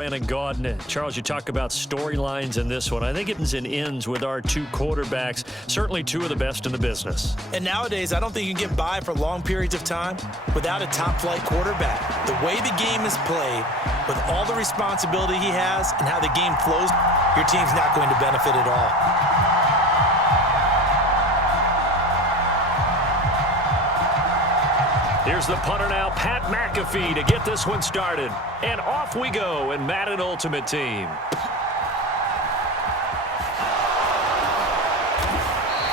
And God, Charles, you talk about storylines in this one. I think it's an ends with our two quarterbacks, certainly two of the best in the business. And nowadays, I don't think you can get by for long periods of time without a top-flight quarterback. The way the game is played, with all the responsibility he has and how the game flows, your team's not going to benefit at all. Here's the punter now, Pat McAfee, to get this one started. And off we go in Madden Ultimate Team.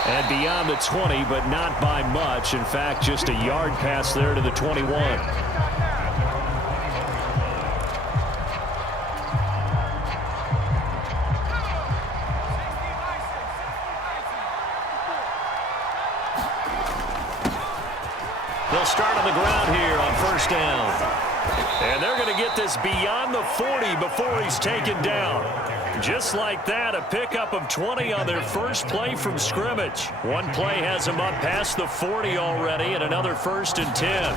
And beyond the 20, but not by much. In fact, just a yard pass there to the 21. They'll start on the ground here on first down. And they're going to get this beyond the 40 before he's taken down. Just like that, a pickup of 20 on their first play from scrimmage. One play has them up past the 40 already, and another 1st and 10.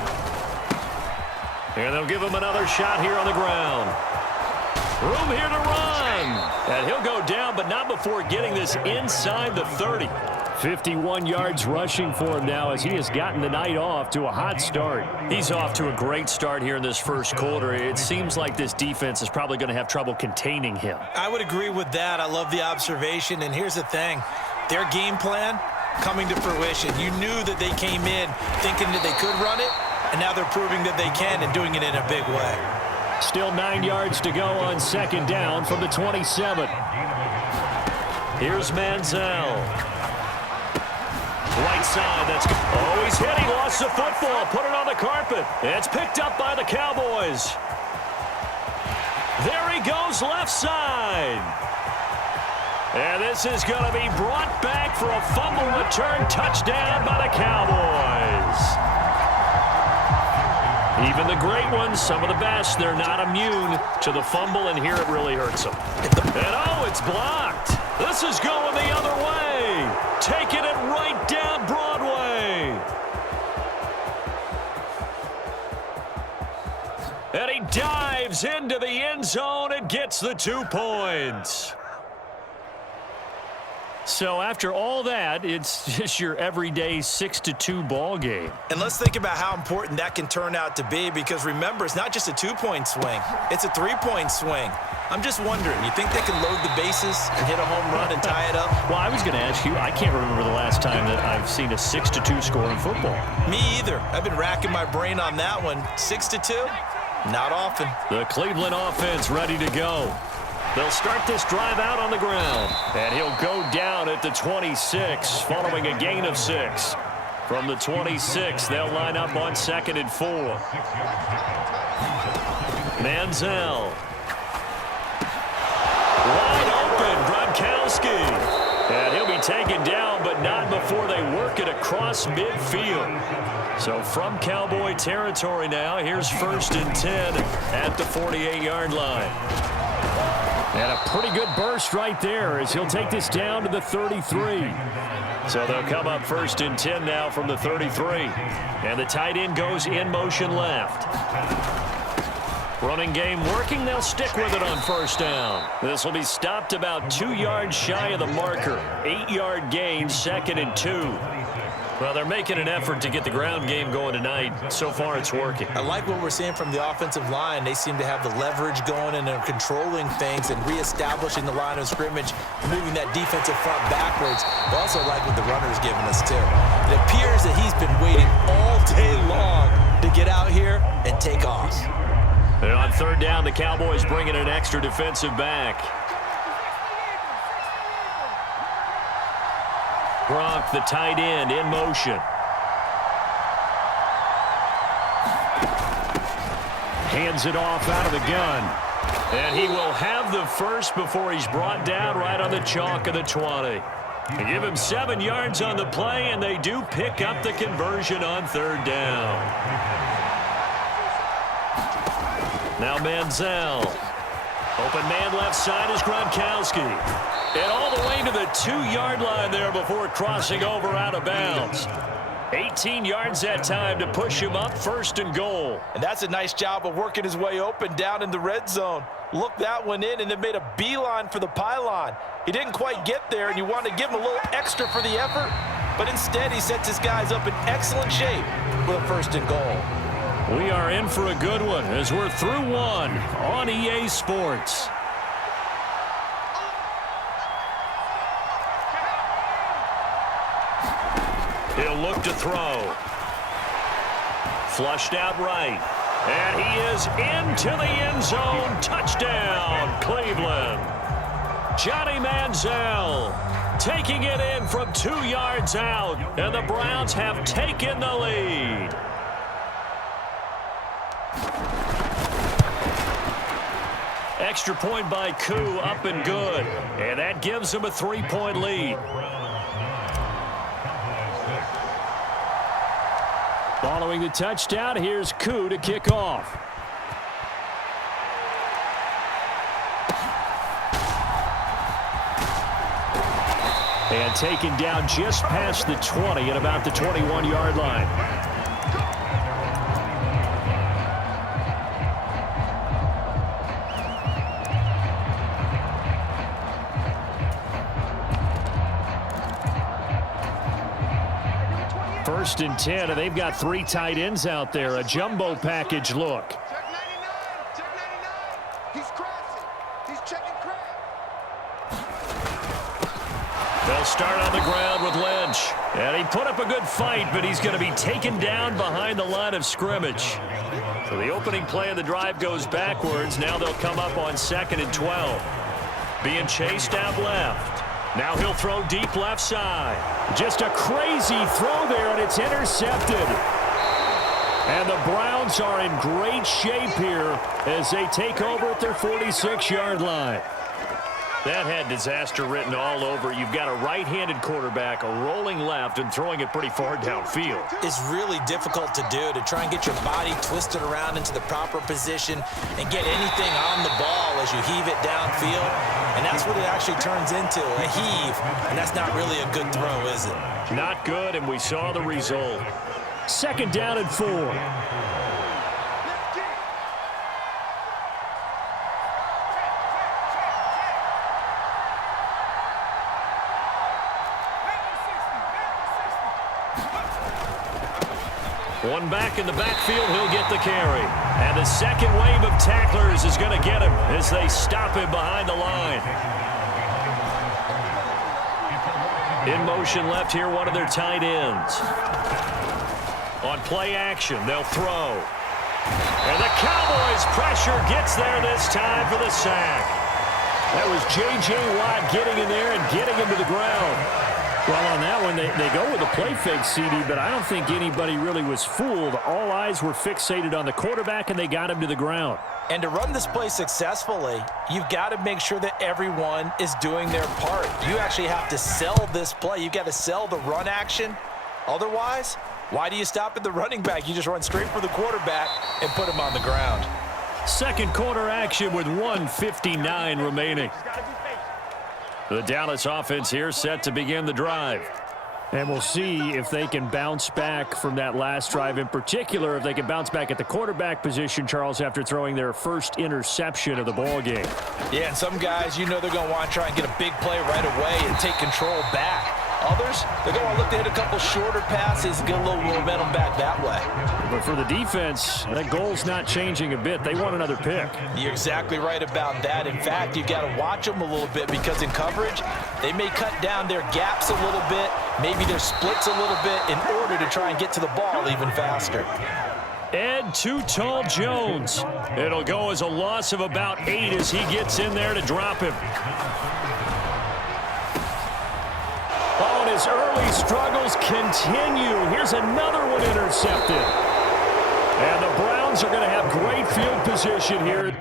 And they'll give him another shot here on the ground. Room here to run. And he'll go down, but not before getting this inside the 30. 51 yards rushing for him now as he has gotten the night off to a hot start. He's off to a great start here in this first quarter. It seems like this defense is probably going to have trouble containing him. I would agree with that. I love the observation. And here's the thing. Their game plan coming to fruition. You knew that they came in thinking that they could run it, and now they're proving that they can and doing it in a big way. Still 9 yards to go on second down from the 27. Here's Manziel. Right side, that's good. Oh, he's hit. He lost the football. Put it on the carpet. It's picked up by the Cowboys. There he goes, left side. And this is going to be brought back for a fumble return touchdown by the Cowboys. Even the great ones, some of the best, they're not immune to the fumble, and here it really hurts them. And oh, it's blocked. This is going the other way. Taking it right down Broadway. And he dives into the end zone and gets the 2 points. So after all that, it's just your everyday 6-2 ball game. And let's think about how important that can turn out to be, because remember, it's not just a 2-point swing. It's a 3-point swing. I'm just wondering, you think they can load the bases and hit a home run and tie it up? Well, I was going to ask you, I can't remember the last time that I've seen a 6-2 score in football. Me either. I've been racking my brain on that one. 6-2? Not often. The Cleveland offense ready to go. They'll start this drive out on the ground. And he'll go down at the 26, following a gain of 6. From the 26, they'll line up on 2nd and 4. Manziel. Wide open, Gronkowski. And he'll be taken down, but not before they work it across midfield. So from Cowboy territory now, here's 1st and 10 at the 48-yard line. And a pretty good burst right there as he'll take this down to the 33. So they'll come up 1st and 10 now from the 33. And the tight end goes in motion left. Running game working. They'll stick with it on 1st down. This will be stopped about 2 yards shy of the marker. 8-yard gain, 2nd and 2. Well, they're making an effort to get the ground game going tonight. So far, it's working. I like what we're seeing from the offensive line. They seem to have the leverage going, and they're controlling things and reestablishing the line of scrimmage, moving that defensive front backwards. I also like what the runner's giving us, too. It appears that he's been waiting all day long to get out here and take off. And on 3rd down, the Cowboys bring in an extra defensive back. Gronk, the tight end, in motion. Hands it off out of the gun. And he will have the first before he's brought down right on the chalk of the 20. They give him 7 yards on the play, and they do pick up the conversion on 3rd down. Now Manziel. Open man left side is Gronkowski. And all the way to the 2-yard line there before crossing over out of bounds. 18 yards that time to push him up, 1st and goal. And that's a nice job of working his way open down in the red zone. Looked that one in and then made a beeline for the pylon. He didn't quite get there, and you want to give him a little extra for the effort, but instead he sets his guys up in excellent shape with a 1st and goal. We are in for a good one as we're through one on EA Sports. He'll look to throw. Flushed out right. And he is into the end zone. Touchdown, Cleveland. Johnny Manziel taking it in from 2 yards out. And the Browns have taken the lead. Extra point by Koo, up and good. And that gives him a 3-point lead. Following the touchdown, here's Koo to kick off. And taken down just past the 20 at about the 21-yard line. First and 10, and they've got 3 tight ends out there. A jumbo package look. Check 99. Check 99. He's crossing. He's checking crack. They'll start on the ground with Lynch. And he put up a good fight, but he's going to be taken down behind the line of scrimmage. So the opening play of the drive goes backwards. Now they'll come up on 2nd and 12. Being chased out left. Now he'll throw deep left side. Just a crazy throw there, and it's intercepted. And the Browns are in great shape here as they take over at their 46-yard line. That had disaster written all over. You've got a right-handed quarterback, a rolling left, and throwing it pretty far downfield. It's really difficult to do, to try and get your body twisted around into the proper position and get anything on the ball as you heave it downfield. And that's what it actually turns into, a heave. And that's not really a good throw, is it? Not good, and we saw the result. 2nd down and 4. One back in the backfield, he'll get the carry. And the second wave of tacklers is going to get him as they stop him behind the line. In motion left here, one of their tight ends. On play action, they'll throw. And the Cowboys' pressure gets there this time for the sack. That was J.J. Watt getting in there and getting him to the ground. Well, on that one, they go with a play fake, CD, but I don't think anybody really was fooled. All eyes were fixated on the quarterback, and they got him to the ground. And to run this play successfully, you've got to make sure that everyone is doing their part. You actually have to sell this play. You've got to sell the run action. Otherwise, why do you stop at the running back? You just run straight for the quarterback and put him on the ground. Second quarter action with 1:59 remaining. The Dallas offense here set to begin the drive. And we'll see if they can bounce back from that last drive, in particular, if they can bounce back at the quarterback position, Charles, after throwing their first interception of the ball game. Yeah, and some guys, you know they're going to want to try and get a big play right away and take control back. Others, they're going to look to hit a couple shorter passes and get a little momentum back that way. But for the defense, that goal's not changing a bit. They want another pick. You're exactly right about that. In fact, you've got to watch them a little bit because in coverage, they may cut down their gaps a little bit, maybe their splits a little bit in order to try and get to the ball even faster. Ed Too Tall Jones. It'll go as a loss of about 8 as he gets in there to drop him. Oh, and his early struggles continue. Here's another one intercepted. And the Browns are going to have great field position here.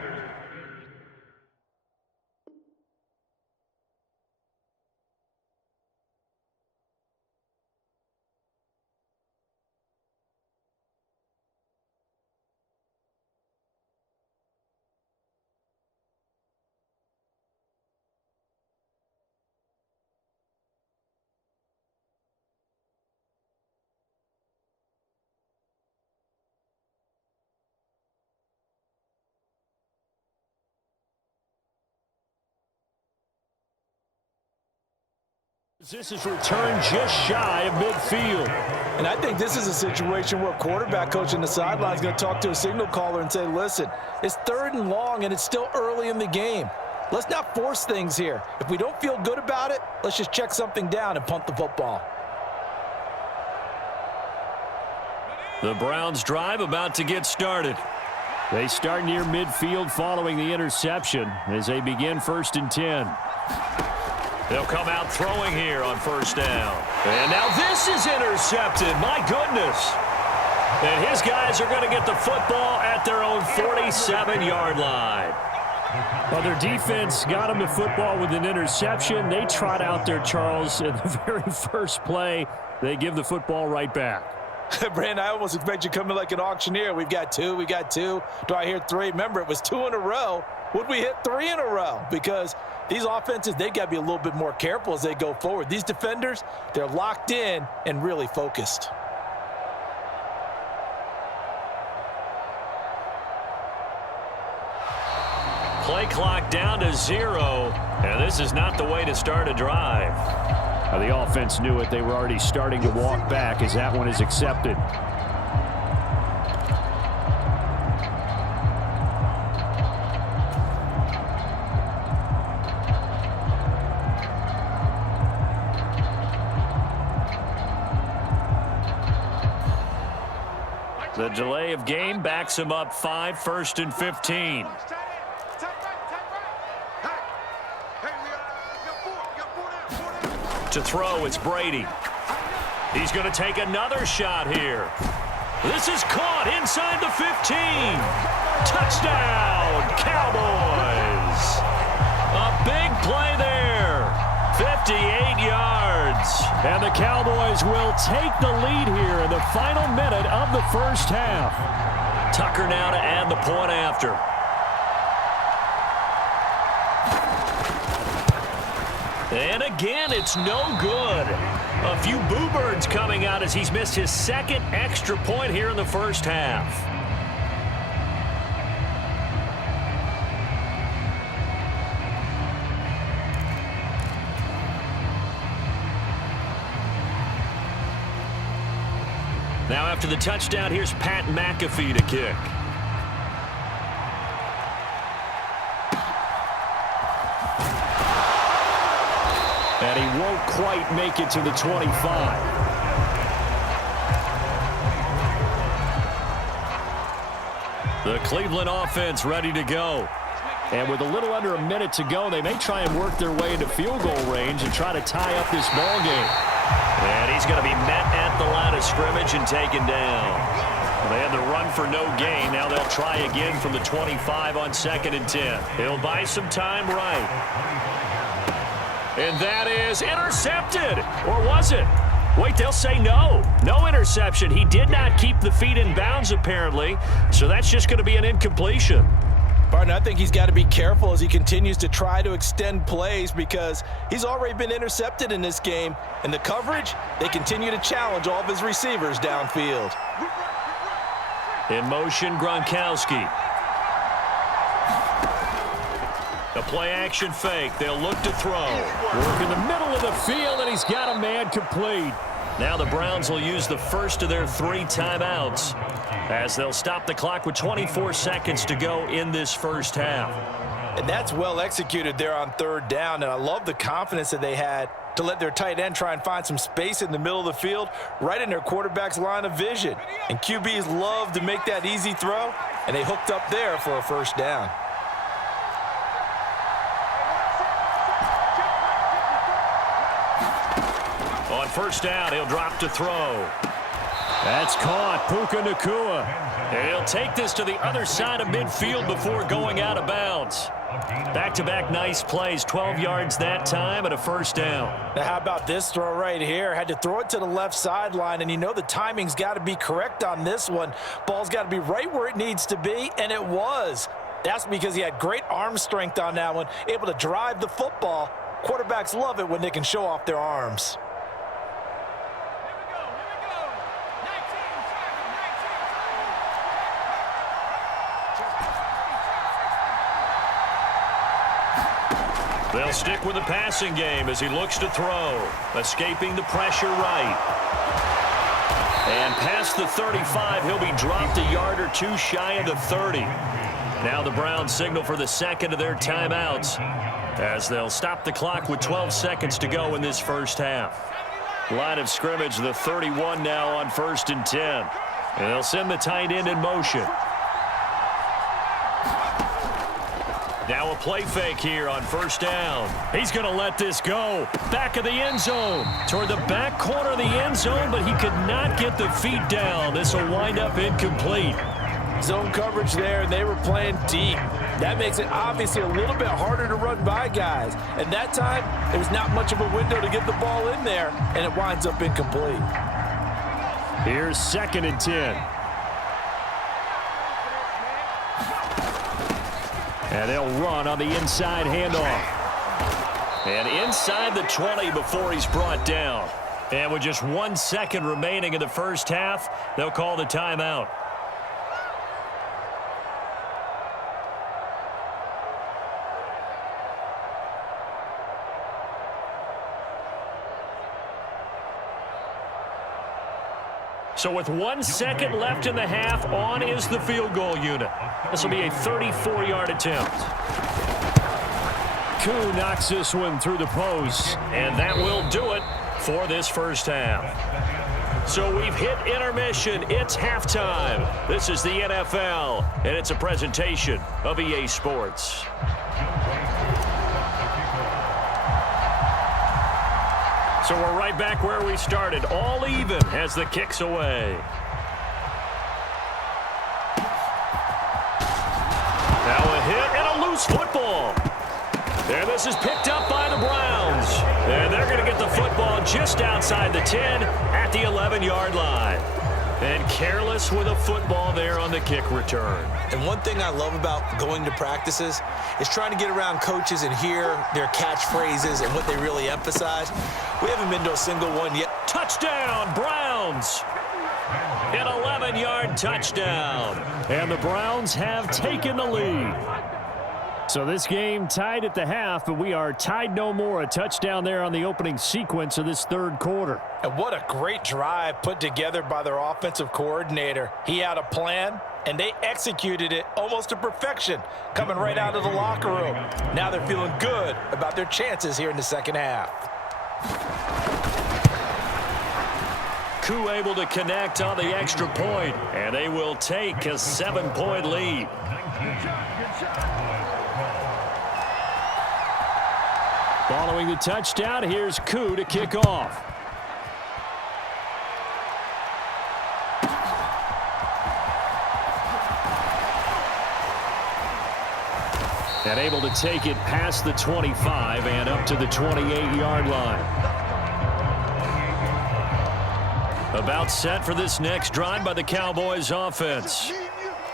This is returned just shy of midfield. And I think this is a situation where a quarterback coach on the sideline is going to talk to a signal caller and say, listen, it's 3rd and long and it's still early in the game. Let's not force things here. If we don't feel good about it, let's just check something down and punt the football. The Browns drive about to get started. They start near midfield following the interception as they begin 1st and 10. They'll come out throwing here on 1st down. And now this is intercepted. My goodness. And his guys are going to get the football at their own 47-yard line. Well, their defense got them the football with an interception. They trot out there, Charles, in the very first play. They give the football right back. Brandon, I almost expect you coming like an auctioneer. We've got 2, we got 2. Do I hear 3? Remember, it was 2 in a row. Would we hit 3 in a row? Because these offenses, they got to be a little bit more careful as they go forward. These defenders, they're locked in and really focused. Play clock down to 0, and this is not the way to start a drive. The offense knew it. They were already starting to walk back as that one is accepted. The delay of game backs him up 5, 1st and 15. To throw, it's Brady. He's going to take another shot here. This is caught inside the 15. Touchdown, Cowboys. A big play there. 58 yards. And the Cowboys will take the lead here in the final minute of the 1st half. Tucker now to add the point after. And again, it's no good. A few boo birds coming out as he's missed his 2nd extra point here in the 1st half. Now after the touchdown, here's Pat McAfee to kick. And he won't quite make it to the 25. The Cleveland offense ready to go. And with a little under a minute to go, they may try and work their way into field goal range and try to tie up this ball game. And he's going to be met at the line of scrimmage and taken down. Well, they had the run for no gain. Now they'll try again from the 25 on 2nd and 10. He'll buy some time right. And that is intercepted. Or was it? Wait, they'll say no. No interception. He did not keep the feet in bounds, apparently. So that's just going to be an incompletion. Barton, I think he's got to be careful as he continues to try to extend plays because he's already been intercepted in this game. And the coverage, they continue to challenge all of his receivers downfield. In motion, Gronkowski. The play-action fake. They'll look to throw. Work in the middle of the field, and he's got a man complete. Now the Browns will use the first of their 3 timeouts as they'll stop the clock with 24 seconds to go in this 1st half. And that's well executed there on 3rd down, and I love the confidence that they had to let their tight end try and find some space in the middle of the field, right in their quarterback's line of vision. And QBs love to make that easy throw, and they hooked up there for a 1st down. On 1st down, he'll drop to throw. That's caught. Puka Nacua. And he'll take this to the other side of midfield before going out of bounds. Back-to-back nice plays. 12 yards that time and a 1st down. Now how about this throw right here? Had to throw it to the left sideline, and you know the timing's got to be correct on this one. Ball's got to be right where it needs to be, and it was. That's because he had great arm strength on that one, able to drive the football. Quarterbacks love it when they can show off their arms. They'll stick with the passing game as he looks to throw. Escaping the pressure right. And past the 35, he'll be dropped a yard or two shy of the 30. Now the Browns signal for the second of their timeouts as they'll stop the clock with 12 seconds to go in this first half. Line of scrimmage, the 31 now on 1st and 10. And they'll send the tight end in motion. Now a play fake here on 1st down. He's going to let this go. Back of the end zone. Toward the back corner of the end zone, but he could not get the feet down. This will wind up incomplete. Zone coverage there, and they were playing deep. That makes it obviously a little bit harder to run by guys. And that time, there was not much of a window to get the ball in there, and it winds up incomplete. Here's 2nd and 10. And they'll run on the inside handoff. And inside the 20 before he's brought down. And with just 1 second remaining in the first half, they'll call the timeout. So with 1 second left in the half, on is the field goal unit. This will be a 34-yard attempt. Koo knocks this one through the post, and that will do it for this first half. So we've hit intermission. It's halftime. This is the NFL, and it's a presentation of EA Sports. So we're right back where we started, all even as the kick's away. Now a hit and a loose football. And this is picked up by the Browns. And they're going to get the football just outside the 10 at the 11-yard line. And careless with a football there on the kick return. And one thing I love about going to practices is trying to get around coaches and hear their catchphrases and what they really emphasize. We haven't been to a single one yet. Touchdown, Browns! An 11-yard touchdown. And the Browns have taken the lead. So this game tied at the half, but we are tied no more. A touchdown there on the opening sequence of this third quarter. And what a great drive put together by their offensive coordinator. He had a plan, and they executed it almost to perfection, coming right out of the locker room. Now they're feeling good about their chances here in the second half. Koo able to connect on the extra point, and they will take a 7-point lead. Following the touchdown, here's Koo to kick off. And able to take it past the 25 and up to the 28-yard line. About set for this next drive by the Cowboys offense.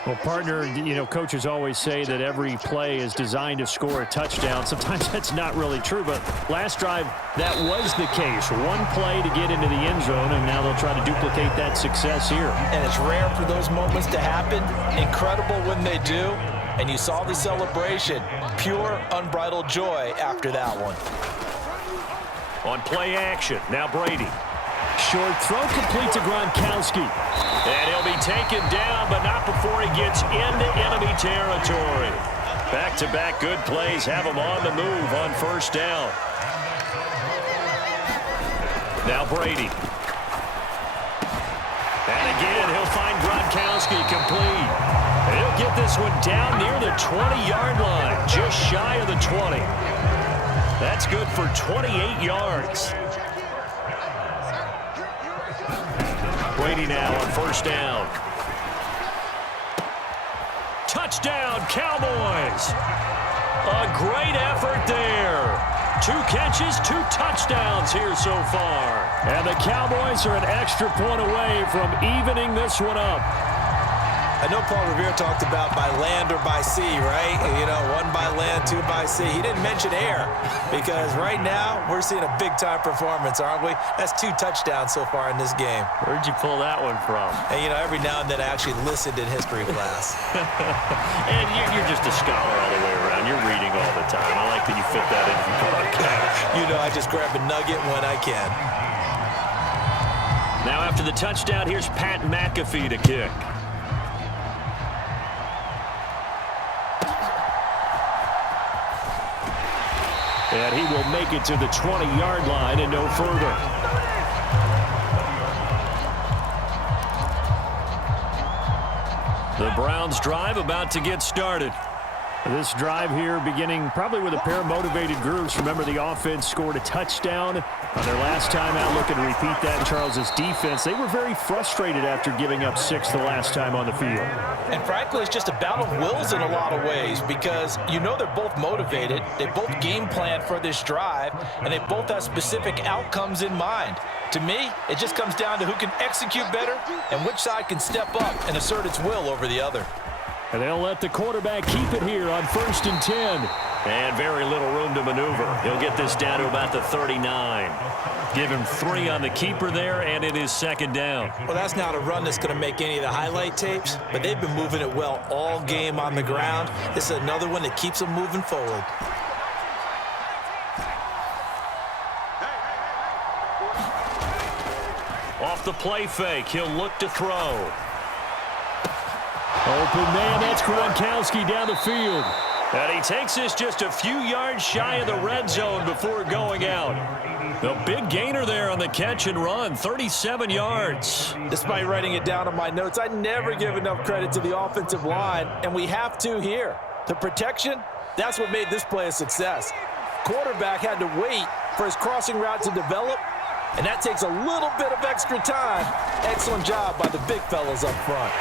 Well, partner, you know, coaches always say that every play is designed to score a touchdown. Sometimes that's not really true, but last drive, that was the case. One play to get into the end zone, and now they'll try to duplicate that success here. And it's rare for those moments to happen. Incredible when they do. And you saw the celebration. Pure, unbridled joy after that one. On play action, now Brady. Short throw complete to Gronkowski. And he'll be taken down, but not before he gets into enemy territory. Back-to-back good plays have him on the move on 1st down. Now Brady. And again, he'll find Gronkowski complete. And he'll get this one down near the 20-yard line, just shy of the 20. That's good for 28 yards. Brady now on 1st down. Touchdown, Cowboys. A great effort there. 2 catches, 2 touchdowns here so far. And the Cowboys are an extra point away from evening this one up. I know Paul Revere talked about by land or by sea, right? You know, 1 by land, 2 by sea. He didn't mention air because right now we're seeing a big-time performance, aren't we? That's 2 touchdowns so far in this game. Where'd you pull that one from? And, you know, every now and then I actually listened in history class. And you're just a scholar all the way around. man. You're reading all the time. I like that you fit that into the broadcast. You know, I just grab a nugget when I can. Now after the touchdown, here's Pat McAfee to kick. And he will make it to the 20-yard line and no further. The Browns drive about to get started. This drive here beginning probably with a pair of motivated groups. Remember, the offense scored a touchdown on their last time out, looking to repeat that in Charles's defense. They were very frustrated after giving up 6 the last time on the field. And frankly, it's just a battle of wills in a lot of ways because you know they're both motivated. They both game plan for this drive, and they both have specific outcomes in mind. To me, it just comes down to who can execute better and which side can step up and assert its will over the other. And they'll let the quarterback keep it here on 1st and 10. And very little room to maneuver. He'll get this down to about the 39. Give him 3 on the keeper there, and it is 2nd down. Well, that's not a run that's going to make any of the highlight tapes, but they've been moving it well all game on the ground. This is another one that keeps them moving forward. Off the play fake, he'll look to throw. Open man, that's Gronkowski down the field. And he takes this just a few yards shy of the red zone before going out. The big gainer there on the catch and run, 37 yards. Despite writing it down on my notes, I never give enough credit to the offensive line, and we have to here. The protection, that's what made this play a success. Quarterback had to wait for his crossing route to develop, and that takes a little bit of extra time. Excellent job by the big fellas up front.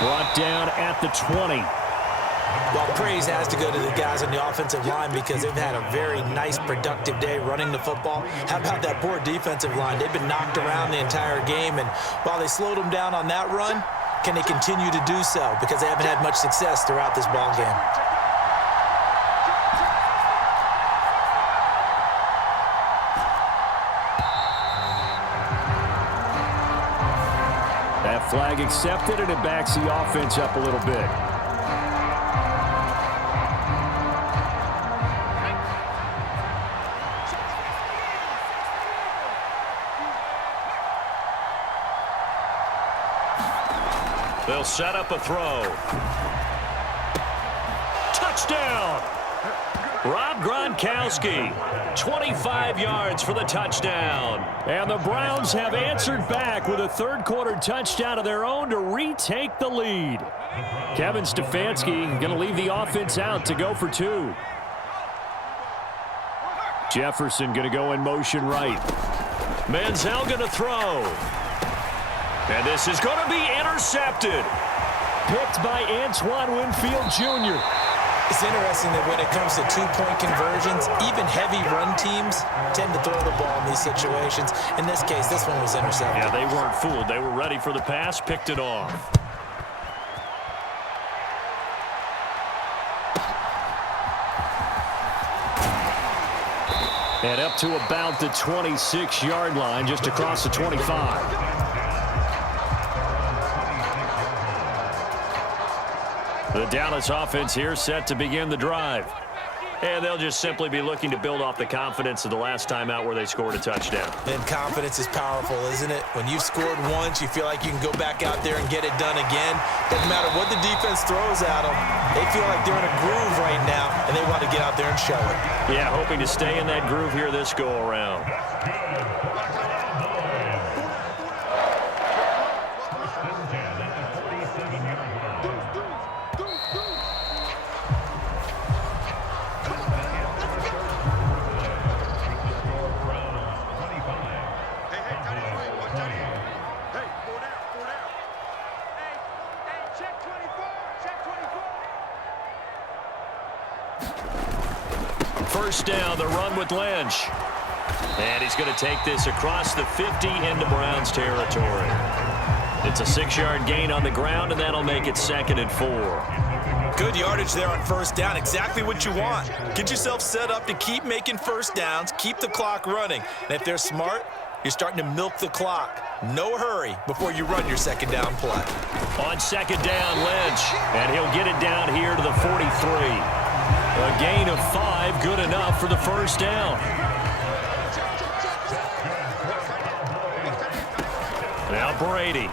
Brought down at the 20. Well, praise has to go to the guys on the offensive line because they've had a very nice, productive day running the football. How about that poor defensive line? They've been knocked around the entire game, and while they slowed them down on that run, can they continue to do so? Because they haven't had much success throughout this ball game. That flag accepted, and it backs the offense up a little bit. They'll set up a throw. Touchdown! Rob Gronkowski, 25 yards for the touchdown. And the Browns have answered back with a third-quarter touchdown of their own to retake the lead. Kevin Stefanski going to leave the offense out to go for 2. Jefferson going to go in motion right. Manziel going to throw. And this is going to be intercepted. Picked by Antoine Winfield Jr. It's interesting that when it comes to two-point conversions, even heavy run teams tend to throw the ball in these situations. In this case, this one was intercepted. Yeah, they weren't fooled. They were ready for the pass, picked it off. And up to about the 26-yard line, just across the 25. The Dallas offense here set to begin the drive. And they'll just simply be looking to build off the confidence of the last time out where they scored a touchdown. And confidence is powerful, isn't it? When you've scored once, you feel like you can go back out there and get it done again. Doesn't matter what the defense throws at them. They feel like they're in a groove right now, and they want to get out there and show it. Yeah, hoping to stay in that groove here this go-around. First down, the run with Lynch. And he's going to take this across the 50 into Browns territory. It's a 6-yard gain on the ground, and that'll make it 2nd and 4. Good yardage there on first down. Exactly what you want. Get yourself set up to keep making first downs, keep the clock running. And if they're smart, You're starting to milk the clock. No hurry before you run your second down play. On second down, Lynch, and he'll get it down here to the 43. A gain of 5, good enough for the first down. Now Brady.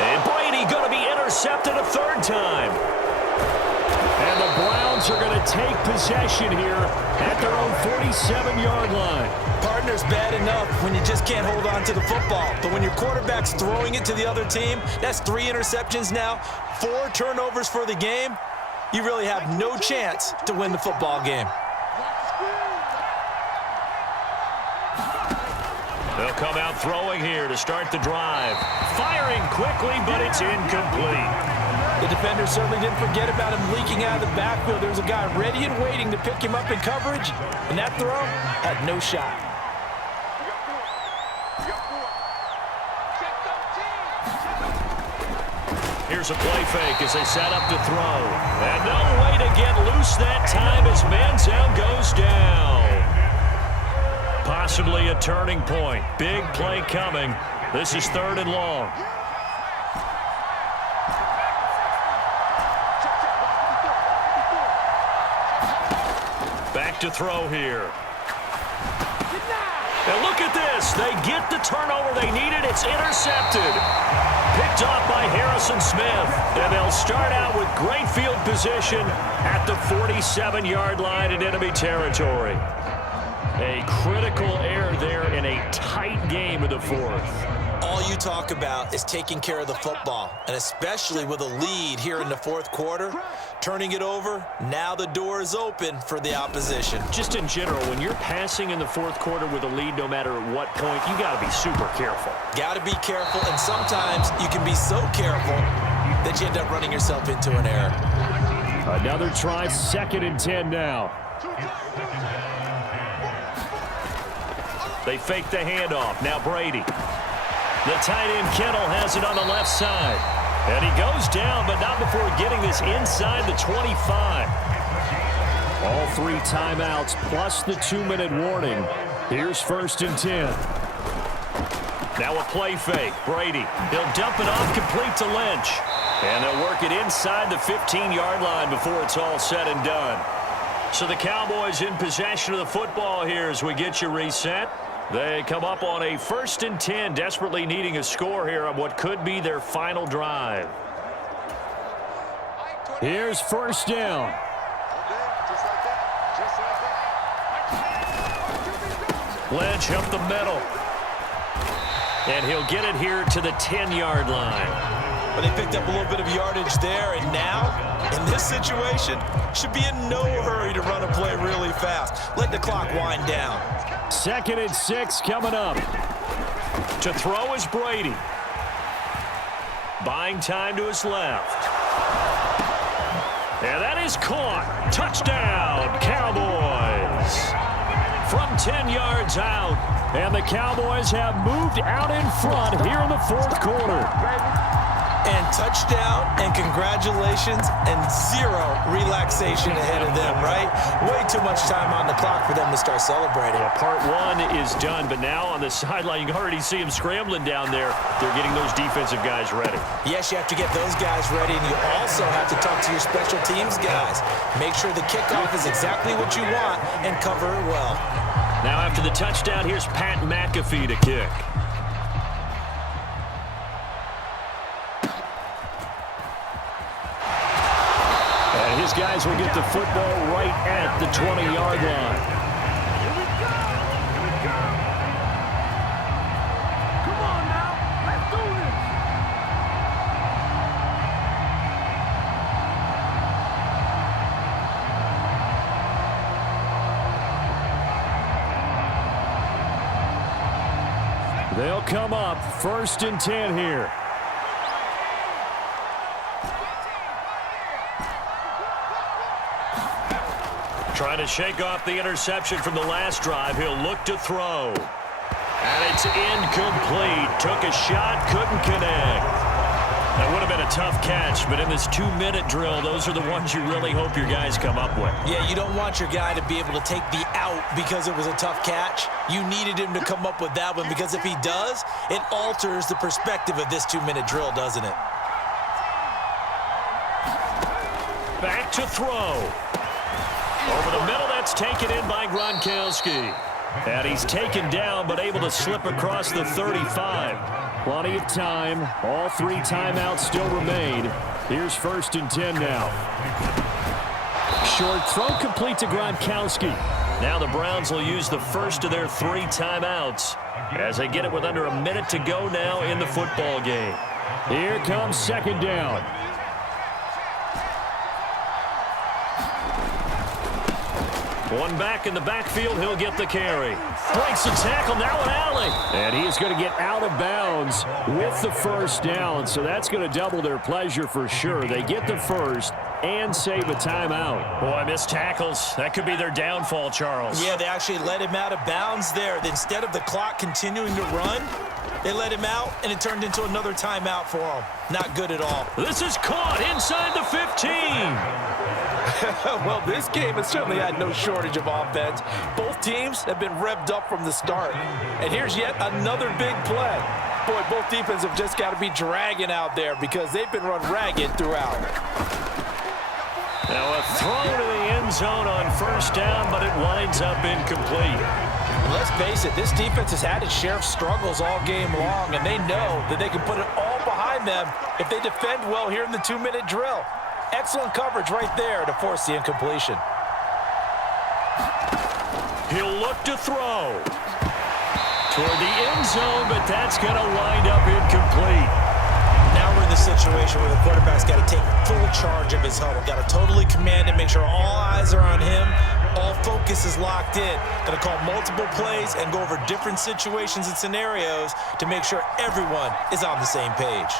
And Brady going to be intercepted a third time. And the Browns are going to take possession here at their own 47-yard line. Partner's bad enough when you just can't hold on to the football. But when your quarterback's throwing it to the other team, that's 3 interceptions now, 4 turnovers for the game. You really have no chance to win the football game. They'll come out throwing here to start the drive. Firing quickly, but it's incomplete. The defender certainly didn't forget about him leaking out of the backfield. There was a guy ready and waiting to pick him up in coverage, and that throw had no shot. Here's a play fake as they set up to throw. And no way to get loose that time as Manziel goes down. Possibly a turning point. Big play coming. This is 3rd and long. Back to throw here. And look at this. They get the turnover they needed. It's intercepted. Picked off by Harrison Smith. And they'll start out with great field position at the 47-yard line in enemy territory. A critical error there in a tight game in the 4th. All you talk about is taking care of the football, and especially with a lead here in the 4th quarter, turning it over, now the door is open for the opposition. Just in general, when you're passing in the 4th quarter with a lead, no matter at what point, you got to be super careful. Got to be careful, and sometimes you can be so careful that you end up running yourself into an error. Another try, 2nd and 10 now. They fake the handoff. Now Brady. The tight end Kittle has it on the left side. And he goes down, but not before getting this inside the 25. All 3 timeouts plus the 2-minute warning. Here's 1st and 10. Now a play fake. Brady. He'll dump it off complete to Lynch. And they'll work it inside the 15-yard line before it's all said and done. So the Cowboys in possession of the football here as we get you reset. They come up on a 1st and 10, desperately needing a score here on what could be their final drive. Here's 1st down. Lynch up the middle. And he'll get it here to the 10-yard line. But they picked up a little bit of yardage there, and now, in this situation, should be in no hurry to run a play really fast. Let the clock wind down. 2nd and 6 coming up. To throw is Brady. Buying time to his left. And that is caught. Touchdown, Cowboys. From 10 yards out. And the Cowboys have moved out in front here in the 4th quarter. And touchdown, and congratulations, and 0 relaxation ahead of them, right? Way too much time on the clock for them to start celebrating. Well, part 1 is done, but now on the sideline, you can already see them scrambling down there. They're getting those defensive guys ready. Yes, you have to get those guys ready, and you also have to talk to your special teams guys. Make sure the kickoff is exactly what you want and cover it well. Now after the touchdown, here's Pat McAfee to kick. And his guys will get the football right at the 20-yard line. Here we go! Here we go! Come on now! Let's do this! They'll come up 1st and 10 here. Trying to shake off the interception from the last drive. He'll look to throw. And it's incomplete. Took a shot, couldn't connect. That would have been a tough catch, but in this 2-minute drill, those are the ones you really hope your guys come up with. Yeah, you don't want your guy to be able to take the out because it was a tough catch. You needed him to come up with that one because if he does, it alters the perspective of this 2-minute drill, doesn't it? Back to throw. Over the middle, that's taken in by Gronkowski. And he's taken down, but able to slip across the 35. Plenty of time. All 3 timeouts still remain. Here's 1st and 10 now. Short throw complete to Gronkowski. Now the Browns will use the first of their 3 timeouts as they get it with under a minute to go now in the football game. Here comes 2nd down. One back in the backfield, he'll get the carry. Breaks the tackle, now an alley. And he's going to get out of bounds with the 1st down, so that's going to double their pleasure for sure. They get the 1st and save a timeout. Boy, missed tackles. That could be their downfall, Charles. Yeah, they actually let him out of bounds there. Instead of the clock continuing to run, they let him out, and it turned into another timeout for him. Not good at all. This is caught inside the 15. Well, this game has certainly had no shortage of offense. Both teams have been revved up from the start. And here's yet another big play. Boy, both defenses have just got to be dragging out there because they've been run ragged throughout. Now a throw to the end zone on 1st down, but it winds up incomplete. And let's face it, this defense has had its share of struggles all game long, and they know that they can put it all behind them if they defend well here in the 2-minute drill. Excellent coverage right there to force the incompletion. He'll look to throw toward the end zone, but that's going to wind up incomplete. Now we're in the situation where the quarterback's got to take full charge of his huddle. Got to totally command it, make sure all eyes are on him. All focus is locked in. Going to call multiple plays and go over different situations and scenarios to make sure everyone is on the same page.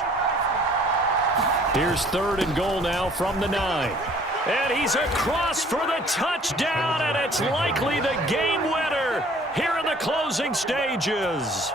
Here's 3rd and goal now from the 9. And he's across for the touchdown, and it's likely the game winner here in the closing stages.